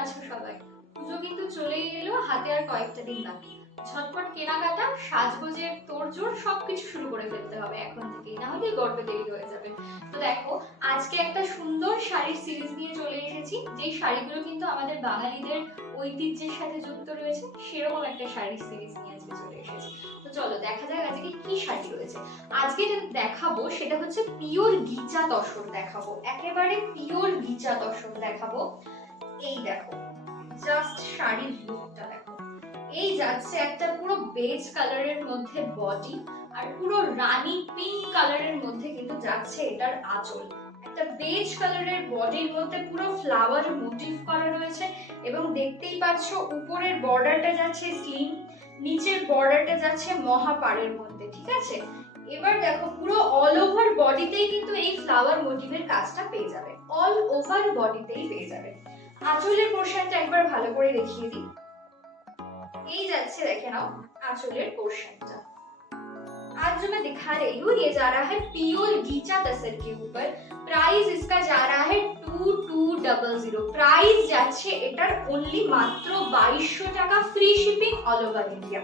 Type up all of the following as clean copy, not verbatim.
আছো সবাই? পুজো কিন্তু চলেই এলো, হাতে আর কয়েকটা দিন বাকি। ঝটপট কেনাকাটা, সাজগোজের তোড়জোড় সবকিছু শুরু করে ফেলতে হবে এখন থেকেই, না হলে গর্বে দেরি হয়ে যাবে। তো দেখো, আজকে একটা সুন্দর শাড়ির সিরিজ নিয়ে চলে এসেছি, যেই শাড়িগুলো কিন্তু আমাদের বাঙালিদের ঐতিহ্যের সাথে যুক্ত রয়েছে, সেরকম একটা শাড়ির সিরিজ নিয়ে আজকে চলে এসেছি। তো চলো দেখা যাক আজকে কি শাড়ি রয়েছে। আজকে যেটা দেখাবো সেটা হচ্ছে পিওর গিচা তসর দেখাবো, একেবারে পিওর গিচা তসর দেখাবো। এই দেখো, জাস্ট শাড়ির লুকটা দেখো। এই যাচ্ছে একটা পুরো বেজ কালারের মধ্যে বডি, আর পুরো রানী পিঙ্ক কালারের মধ্যে কিন্তু যাচ্ছে এটার আঁচল। একটা বেজ কালারের বডির মধ্যে পুরো ফ্লাওয়ার মোটিভ করা রয়েছে, এবং দেখতেই পাচ্ছ উপরের বর্ডারটা যাচ্ছে স্লিম, নিচের বর্ডারটা যাচ্ছে মহাপাড়ের মধ্যে, ঠিক আছে। এবার দেখো, পুরো অল ওভার বডিতেই কিন্তু এই ফ্লাওয়ার মোটিভের কাজটা পেয়ে যাবে, অল ওভার বডিতেই পেয়ে যাবে। আঁচলের পোর্শনটা একবার ভালো করে দেখিয়ে দিই। এই যাচ্ছে, দেখে नाओ आंचलेर पोर्शनটা। आज जो मैं दिखा रही हूँ ये जा रहा है प्योर गीचा तसर के ऊपर। प्राइस इसका जा रहा है 2200। प्राइस যাচ্ছে এটার ओनली মাত্র 2200 টাকা, free shipping all over India.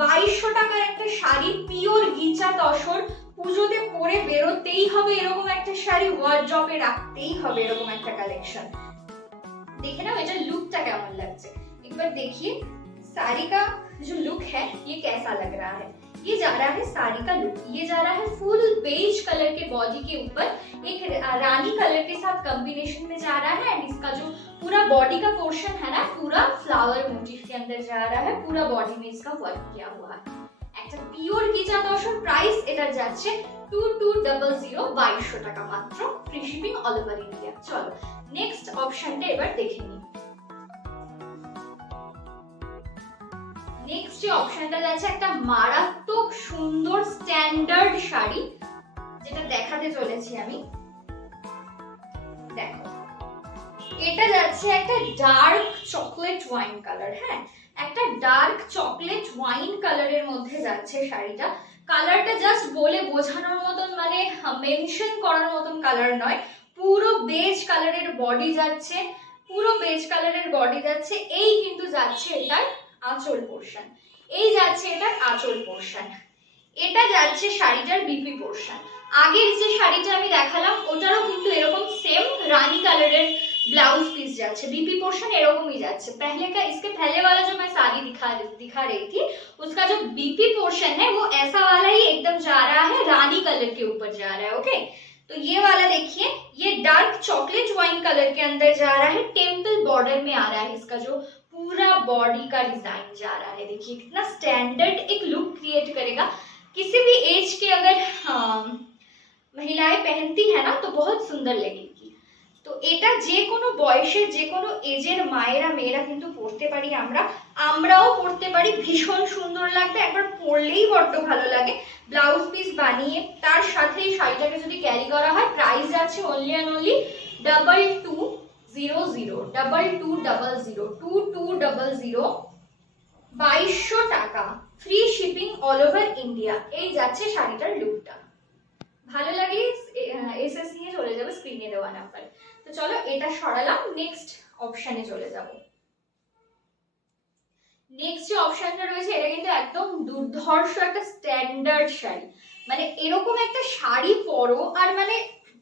2200 টাকার একটা শাড়ি পিওর গিচা তসর, পুজোতে পরে বেরোতেই হবে এরকম একটা শাড়ি, ওয়ার্ড্রপে রাখতেই হবে এরকম একটা কালেকশন। देखे ना এটা লুকটা কেমন লাগছে, একবার देखिए साड़ी का जो लुक है ये कैसा लग रहा है। ये जा रहा है साड़ी का लुक, ये जा रहा है फुल बेज कलर के बॉडी के ऊपर एक रानी कलर के साथ कॉम्बिनेशन में जा रहा है। एंड इसका जो पूरा बॉडी का पोर्शन है ना, पूरा फ्लावर मोटिव के अंदर जा रहा है, पूरा बॉडी में इसका वर्क किया हुआ है। একটা পিওর গিচা তসর, প্রাইস এটা যাচ্ছে 2200, 2200 টাকা মাত্র, free shipping all over India. চলো নেক্সট অপশনটা এবার দেখে নিই। নেক্সট যে অপশনটা যাচ্ছে একটা মারাত্মক সুন্দর স্ট্যান্ডার্ড শাড়ি, যেটা দেখাতে চলেছি আমি। দেখো, এটা যাচ্ছে একটা ডার্ক চকলেট ওয়াইন কালার। হ্যাঁ, একটা ডার্ক চকলেট ওয়াইন কালারের মধ্যে যাচ্ছে শাড়িটা। কালারটা জাস্ট বলে বোঝানোর মতন, মানে মেনশন করার মতন কালার নয়। পুরো বেজ কালারের বডি যাচ্ছে, পুরো বেজ কালারের বডি যাচ্ছে। এই কিন্তু যাচ্ছে এটার আঁচল পোর্শন, এই যাচ্ছে এটার আঁচল পোর্শন। এটা যাচ্ছে শাড়িটার বিপি পোর্শন। আগের যে শাড়িটা আমি দেখালাম ওটারও কিন্তু এরকম সেম রানী কালারের ब्लाउज पीस जाच्छे, बीपी पोर्शन एरकमई जाच्छे। पहले का, इसके पहले वाला जो मैं साड़ी दिखा रही थी, उसका जो बीपी पोर्शन है वो ऐसा वाला ही एकदम जा रहा है, रानी कलर के ऊपर जा रहा है। ओके, तो ये वाला देखिए, ये डार्क चॉकलेट वाइन कलर के अंदर जा रहा है, टेम्पल बॉर्डर में आ रहा है, इसका जो पूरा बॉडी का डिजाइन जा रहा है। देखिए कितना स्टैंडर्ड एक लुक क्रिएट करेगा। किसी भी एज के अगर महिलाएं पहनती है ना तो बहुत सुंदर लगेगी। তো এটা যে কোনো বয়সের, যে কোনো এজের মায়েরা মেয়েরা কিন্তু পরতে পারি, আমরাও পরতে পারি, ভীষণ সুন্দর লাগবে, একবার পরলেই বড্ড ভালো লাগে। ব্লাউজ পিস বানিয়ে তার সাথে শাড়িটাকে যদি ক্যারি করা হয়, প্রাইস আছে অনলি অ্যান্ড অনলি 2200, 2200 টাকা, free shipping all over India. এই যাচ্ছে শাড়িটার লুকটা। ভালো লাগলে এসএস নিয়ে চলে যাবে স্ক্রিনে দেওয়া নাম্বারে। তো চলো এটা সরালাম, নেক্সট অপশনে চলে যাব। নেক্সট যে অপশনটা রয়েছে এটা কিন্তু একদম দুর্ধর্ষ একটা স্ট্যান্ডার্ড শাড়ি। মানে এরকম একটা শাড়ি পরো আর মানে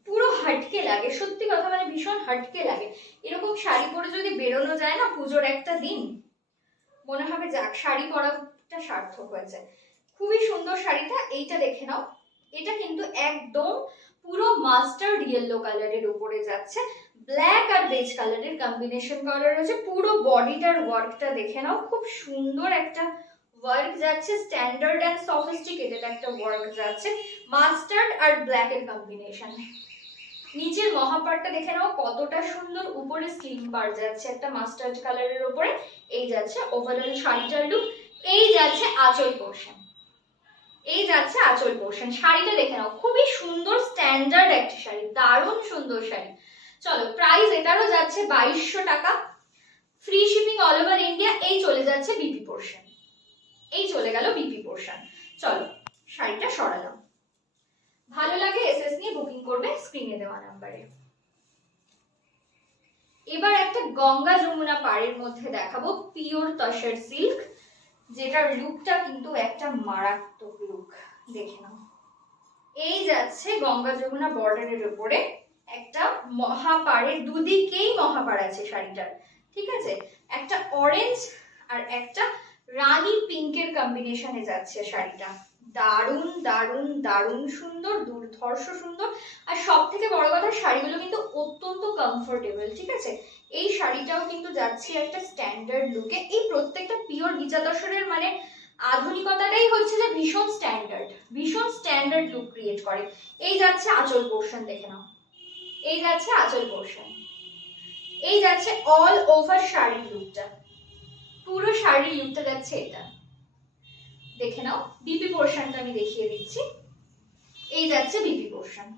পুরো হটকে লাগে, সত্যি কথা, মানে ভীষণ হটকে লাগে। এরকম শাড়ি পরে যদি বেরোনো যায় না পুজোর একটা দিন, মনে হবে যাক শাড়ি পরাটা সার্থক হয়েছে। খুবই সুন্দর শাড়িটা, এইটা দেখে নাও। এটা কিন্তু একদম পুরো মাস্টার্ড ইয়েলো কালারের উপরে যাচ্ছে, ব্ল্যাক আর বেজ কালারের কম্বিনেশন করা রয়েছে। পুরো বডিটার ওয়ার্কটা দেখে নাও, খুব সুন্দর একটা ওয়ার্ক যাচ্ছে, স্ট্যান্ডার্ড এন্ড সফিস্টিকেটেড একটা ওয়ার্ক যাচ্ছে, মাস্টার্ড আর ব্ল্যাক এর কম্বিনেশন। নিচের মহাপাড়টা দেখে নাও কতটা সুন্দর, উপরে স্লিম পাড় যাচ্ছে একটা মাস্টার্ড কালারের উপরে। এই যাচ্ছে ওভারঅল শাড়িটার লুক। এই যাচ্ছে আঁচল পোর্শন, এই যাচ্ছে আঁচল পোর্শন। শাড়িটা দেখে নাও, খুবই সুন্দর স্ট্যান্ডার্ড একটা শাড়ি, দারুণ সুন্দর শাড়ি। চলো প্রাইস এটারও যাচ্ছে 2200 টাকা, free shipping all over India. এই চলে যাচ্ছে বিপি পোর্শন, এই চলে গেল বিপি পোর্শন। চলো শাড়িটা সরালাম। ভালো লাগে এসএস নিয়ে বুকিং করবে স্ক্রিনে দেওয়া নাম্বারে। এবার একটা গঙ্গা যমুনা পাড়ের মধ্যে দেখাবো পিওর তসর সিল্ক, যেটার লুকটা কিন্তু একটা মারাত্মক লুক। দেখে নাও, এই যাচ্ছে গঙ্গা যমুনা বর্ডারের উপরে একটা মহাপাড়ের, দুদিকেই মহাপাড় আছে শাড়িটার, ঠিক আছে। একটা অরেঞ্জ আর একটা রানী পিঙ্কের কম্বিনেশনে যাচ্ছে শাড়িটা। দারুণ দারুণ দারুণ সুন্দর, দুর্ধর্ষ সুন্দর। আর সব থেকে বড় কথা, শাড়িগুলো কিন্তু অত্যন্ত কমফোর্টেবল, ঠিক আছে। এই শাড়িটাও কিন্তু যাচ্ছে একটা স্ট্যান্ডার্ড লুকে। এই প্রত্যেকটা পিওর গিচা তসরের মানে আধুনিকতাটাই হচ্ছে যে ভীষণ স্ট্যান্ডার্ড লুক ক্রিয়েট করে। এই যাচ্ছে আঁচল পোর্শন, দেখে নাও, এই যাচ্ছে আঁচল পোর্শন, এই যাচ্ছে অল ওভার শাড়ির লুকটা, পুরো শাড়ির লুকটা যাচ্ছে এটা। দেখে নাও, বিপি পোর্শনটা আমি দেখিয়ে দিচ্ছি, এই যাচ্ছে বিপি পোর্শন,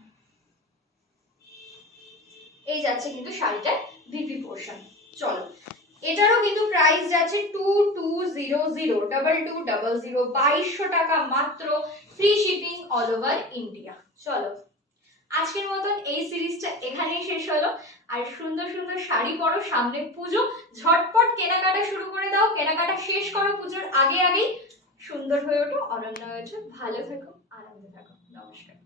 এই যাচ্ছে কিন্তু শাড়িটার বিপি পোর্শন। চলো, এটারও কিন্তু প্রাইস যাচ্ছে 2200 2200 টাকা মাত্র, free shipping all over India. চলো, আজকের মতন এই সিরিজটা এখানেই শেষ হলো। আর সুন্দর সুন্দর শাড়ি পরো, সামনে পুজো, ঝটপট কেনাকাটা শুরু করে দাও, কেনাকাটা শেষ করো পুজোর আগে আগেই। সুন্দর হয়ে ওঠো, অনন্য হয়ে ওঠো, ভালো থেকো, আনন্দে থাকো। নমস্কার।